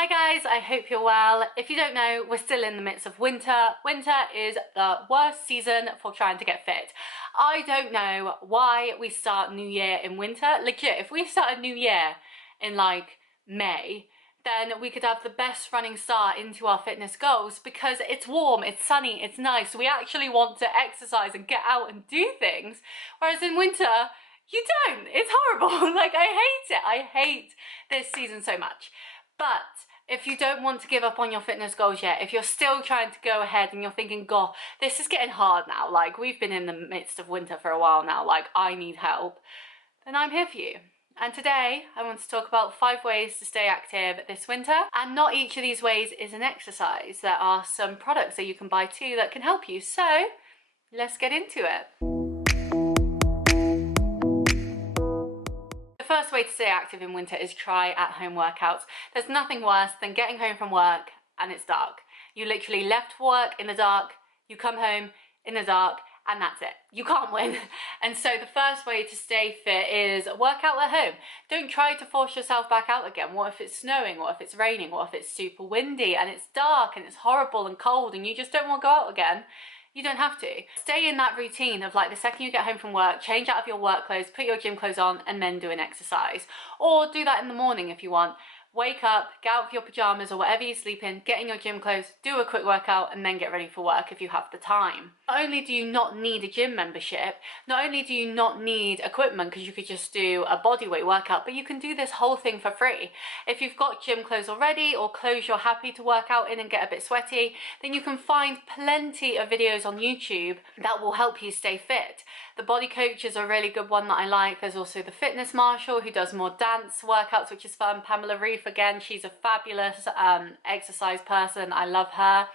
Hi guys, I hope you're well. If you don't know, we're still in the midst of winter. Winter is the worst season for trying to get fit. I don't know why we start New Year in winter. Legit, if we start a new year in like May, then we could have the best running start into our fitness goals because it's warm, it's sunny, it's nice. We actually want to exercise and get out and do things. Whereas in winter, you don't. It's horrible. Like, I hate it. I hate this season so much. But if you don't want to give up on your fitness goals yet, if you're still trying to go ahead and you're thinking, God, this is getting hard now, like we've been in the midst of winter for a while now, like I need help, then I'm here for you. And today I want to talk about 5 ways to stay active this winter. And not each of these ways is an exercise. There are some products that you can buy too that can help you. So let's get into it. The first way to stay active in winter is try at-home workouts. There's nothing worse than getting home from work and it's dark. You literally left work in the dark, you come home in the dark, and that's it. You can't win. And so the first way to stay fit is work out at home. Don't try to force yourself back out again. What if it's snowing? What if it's raining? What if it's super windy and it's dark and it's horrible and cold and you just don't want to go out again? You don't have to. Stay in that routine of like the second you get home from work, change out of your work clothes, put your gym clothes on, and then do an exercise. Or do that in the morning if you want. Wake up, get out of your pajamas or whatever you sleep in, get in your gym clothes, do a quick workout, and then get ready for work if you have the time. Not only do you not need a gym membership, not only do you not need equipment because you could just do a bodyweight workout, but you can do this whole thing for free. If you've got gym clothes already or clothes you're happy to work out in and get a bit sweaty, then you can find plenty of videos on YouTube that will help you stay fit. The Body Coach is a really good one that I like. There's also the Fitness Marshal who does more dance workouts, which is fun. Pamela Reif, again, she's a fabulous exercise person. I love her.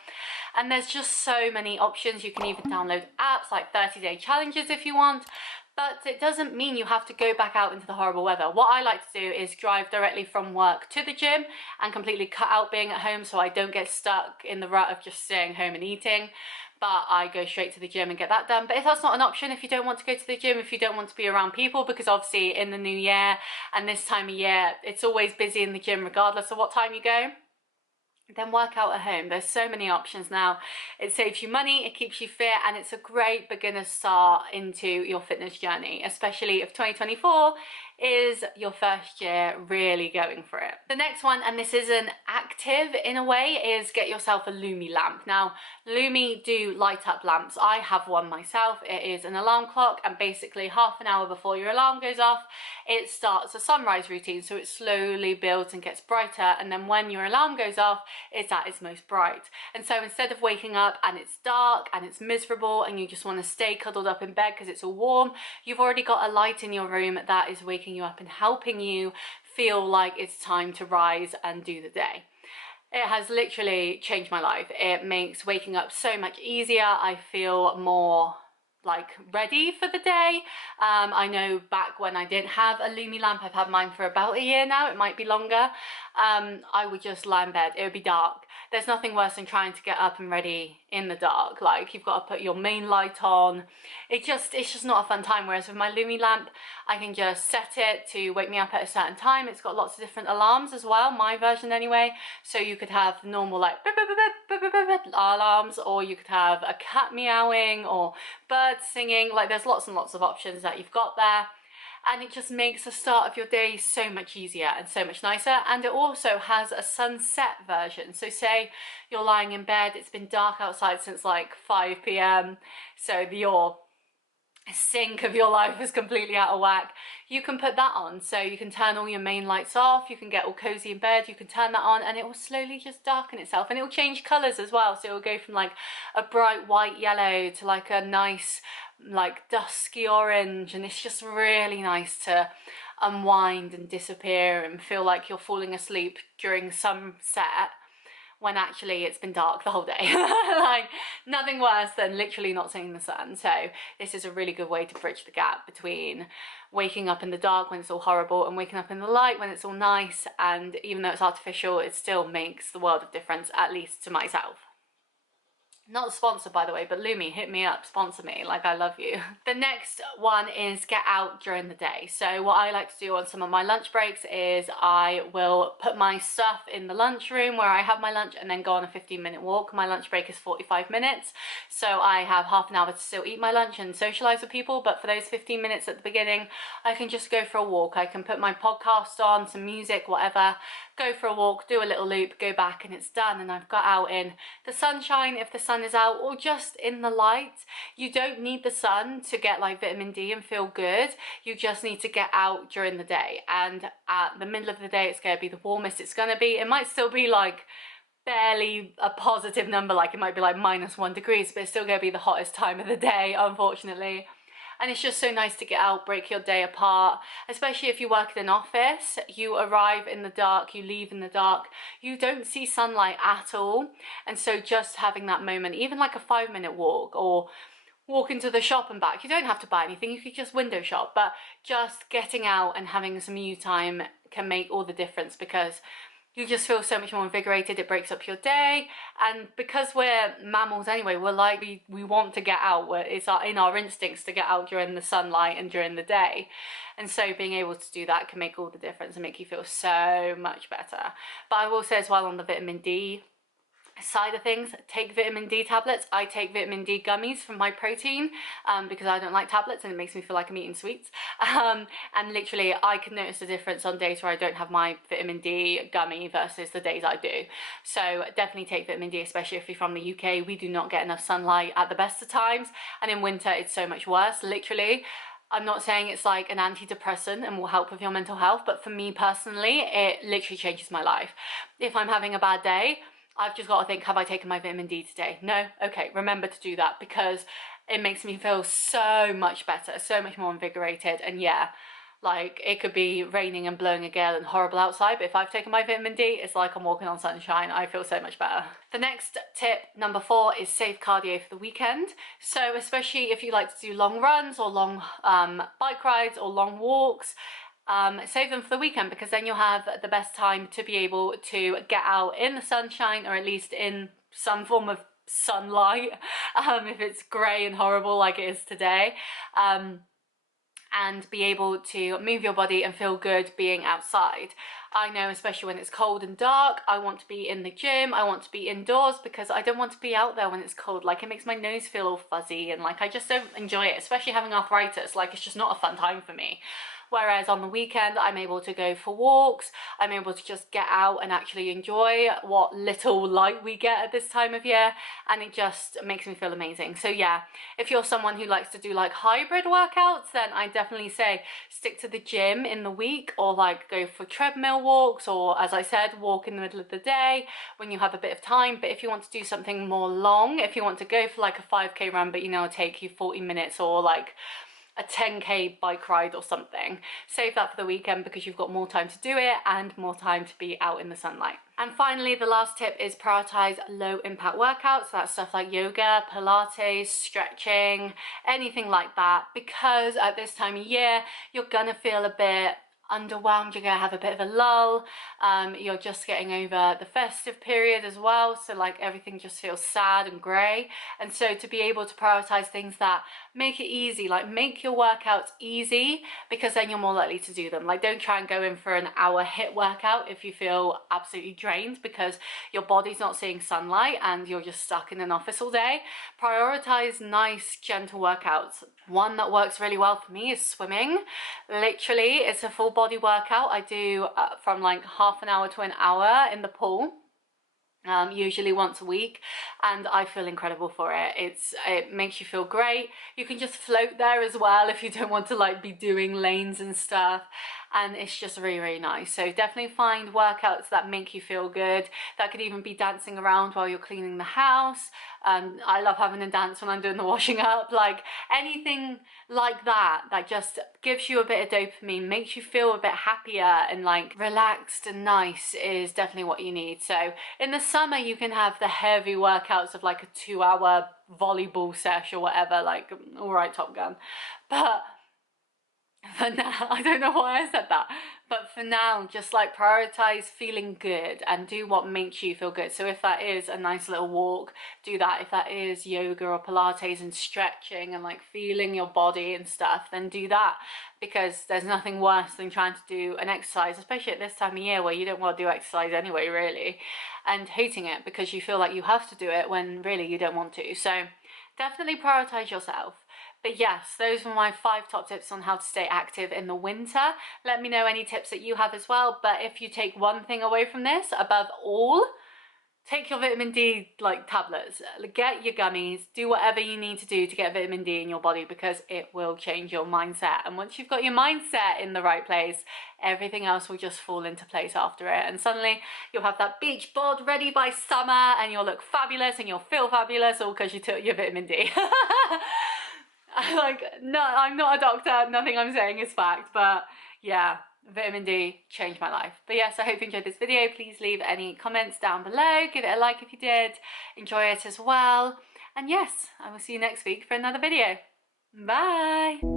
And there's just so many options. You can even download apps like 30-day challenges if you want. But it doesn't mean you have to go back out into the horrible weather. What I like to do is drive directly from work to the gym and completely cut out being at home so I don't get stuck in the rut of just staying home and eating. But I go straight to the gym and get that done. But if that's not an option, if you don't want to go to the gym, if you don't want to be around people, because obviously in the new year and this time of year, it's always busy in the gym regardless of what time you go, then work out at home. There's so many options now. It saves you money, it keeps you fit, and it's a great beginner start into your fitness journey, especially if 2024 is your first year really going for it. The next one, and this isn't active in a way, is get yourself a Lumi lamp. Now, Lumi do light up lamps. I have one myself. It is an alarm clock, and basically half an hour before your alarm goes off, it starts a sunrise routine. So it slowly builds and gets brighter, and then when your alarm goes off, it's at its most bright. And so instead of waking up and it's dark and it's miserable and you just want to stay cuddled up in bed because it's all warm, you've already got a light in your room that is waking you up and helping you feel like it's time to rise and do the day. It has literally changed my life. It makes waking up so much easier. I feel more like ready for the day. I know back when I didn't have a Lumi lamp, I've had mine for about a year now, it might be longer, I would just lie in bed, it would be dark. There's nothing worse than trying to get up and ready in the dark. Like, you've got to put your main light on. It's just not a fun time. Whereas with my Lumi lamp, I can just set it to wake me up at a certain time. It's got lots of different alarms as well, my version anyway. So you could have normal like beep, beep, beep, beep, beep, beep, alarms, or you could have a cat meowing or birds singing. Like, there's lots and lots of options that you've got there. And it just makes the start of your day so much easier and so much nicer. And it also has a sunset version. So say you're lying in bed, it's been dark outside since like 5 p.m. So your sync of your life is completely out of whack. You can put that on, so you can turn all your main lights off, you can get all cozy in bed, you can turn that on, and it will slowly just darken itself, and it will change colors as well. So it will go from like a bright white yellow to like a nice like dusky orange, and it's just really nice to unwind and disappear and feel like you're falling asleep during sunset when actually it's been dark the whole day. Like, nothing worse than literally not seeing the sun. So this is a really good way to bridge the gap between waking up in the dark when it's all horrible and waking up in the light when it's all nice. And even though it's artificial, it still makes the world of difference, at least to myself. Not sponsored, by the way, but Lumi, hit me up, sponsor me, like, I love you. The next one is get out during the day. So what I like to do on some of my lunch breaks is I will put my stuff in the lunchroom where I have my lunch and then go on a 15-minute walk. My lunch break is 45 minutes, so I have half an hour to still eat my lunch and socialize with people, but for those 15 minutes at the beginning, I can just go for a walk. I can put my podcast on, some music, whatever, go for a walk, do a little loop, go back, and it's done, and I've got out in the sunshine if the sun is out, or just in the light. You don't need the sun to get like vitamin D and feel good. You just need to get out during the day, and at the middle of the day it's going to be the warmest it's going to be. It might still be like barely a positive number, like it might be like -1 degrees, but it's still going to be the hottest time of the day, unfortunately. And it's just so nice to get out, break your day apart, especially if you work in an office. You arrive in the dark, you leave in the dark, you don't see sunlight at all. And so just having that moment, even like a 5-minute walk or walk into the shop and back, you don't have to buy anything, you could just window shop, but just getting out and having some you time can make all the difference, because you just feel so much more invigorated. It breaks up your day, and because we're mammals anyway, we're like, we want to get out. It's in our instincts to get out during the sunlight and during the day, and so being able to do that can make all the difference and make you feel so much better. But I will say as well, on the vitamin D side of things, take vitamin D tablets. I take vitamin D gummies from my protein because I don't like tablets and it makes me feel like I'm eating sweets, and literally I can notice the difference on days where I don't have my vitamin D gummy versus the days I do. So definitely take vitamin D, especially if you're from the UK. We do not get enough sunlight at the best of times, and in winter it's so much worse. Literally, I'm not saying it's like an antidepressant and will help with your mental health, but for me personally, it literally changes my life. If I'm having a bad day, I've just got to think, have I taken my vitamin D today? No? Okay, remember to do that, because it makes me feel so much better, so much more invigorated. And yeah, like, it could be raining and blowing a gale and horrible outside, but if I've taken my vitamin D, it's like I'm walking on sunshine. I feel so much better. The next tip, number 4, is save cardio for the weekend. So especially if you like to do long runs or long bike rides or long walks, save them for the weekend, because then you'll have the best time to be able to get out in the sunshine, or at least in some form of sunlight, if it's grey and horrible like it is today, and be able to move your body and feel good being outside. I know, especially when it's cold and dark, I want to be in the gym, I want to be indoors, because I don't want to be out there when it's cold. Like, it makes my nose feel all fuzzy, and like, I just don't enjoy it, especially having arthritis. Like, it's just not a fun time for me. Whereas on the weekend, I'm able to go for walks, I'm able to just get out and actually enjoy what little light we get at this time of year, and it just makes me feel amazing. So yeah, if you're someone who likes to do like hybrid workouts, then I definitely say stick to the gym in the week, or like go for treadmill walks, or as I said, walk in the middle of the day when you have a bit of time. But if you want to do something more long, if you want to go for like a 5k run, but you know, it'll take you 40 minutes, or like a 10k bike ride or something, save that for the weekend, because you've got more time to do it and more time to be out in the sunlight. And finally, the last tip is prioritize low impact workouts. So that's stuff like yoga, Pilates, stretching, anything like that, because at this time of year you're gonna feel a bit underwhelmed, you're gonna have a bit of a lull, you're just getting over the festive period as well, so like everything just feels sad and grey. And so to be able to prioritize things that make it easy, like make your workouts easy, because then you're more likely to do them. Like, don't try and go in for an hour HIIT workout if you feel absolutely drained because your body's not seeing sunlight and you're just stuck in an office all day. Prioritize nice, gentle workouts. One that works really well for me is swimming. Literally, it's a full body workout. I do from like half an hour to an hour in the pool, usually once a week, and I feel incredible for it. It makes you feel great. You can just float there as well if you don't want to like be doing lanes and stuff, and it's just really, really nice. So definitely find workouts that make you feel good. That could even be dancing around while you're cleaning the house. I love having a dance when I'm doing the washing up. Like, anything like that that just gives you a bit of dopamine, makes you feel a bit happier and like relaxed and nice, is definitely what you need. So in the summer you can have the heavy workouts of like a 2-hour volleyball sesh or whatever, like, all right, Top Gun. But For now, I don't know why I said that, but for now, just like prioritize feeling good and do what makes you feel good. So if that is a nice little walk, do that. If that is yoga or Pilates and stretching and like feeling your body and stuff, then do that, because there's nothing worse than trying to do an exercise, especially at this time of year where you don't want to do exercise anyway, really, and hating it because you feel like you have to do it when really you don't want to. So definitely prioritize yourself. But yes, those were my 5 top tips on how to stay active in the winter. Let me know any tips that you have as well. But if you take one thing away from this, above all, take your vitamin D like tablets. Get your gummies, do whatever you need to do to get vitamin D in your body, because it will change your mindset. And once you've got your mindset in the right place, everything else will just fall into place after it. And suddenly you'll have that beach bod ready by summer and you'll look fabulous and you'll feel fabulous, all because you took your vitamin D. Like, no, I'm not a doctor, nothing I'm saying is fact, but yeah, vitamin D changed my life. But yes, I hope you enjoyed this video. Please leave any comments down below, give it a like if you did, enjoy it as well. And yes, I will see you next week for another video. Bye!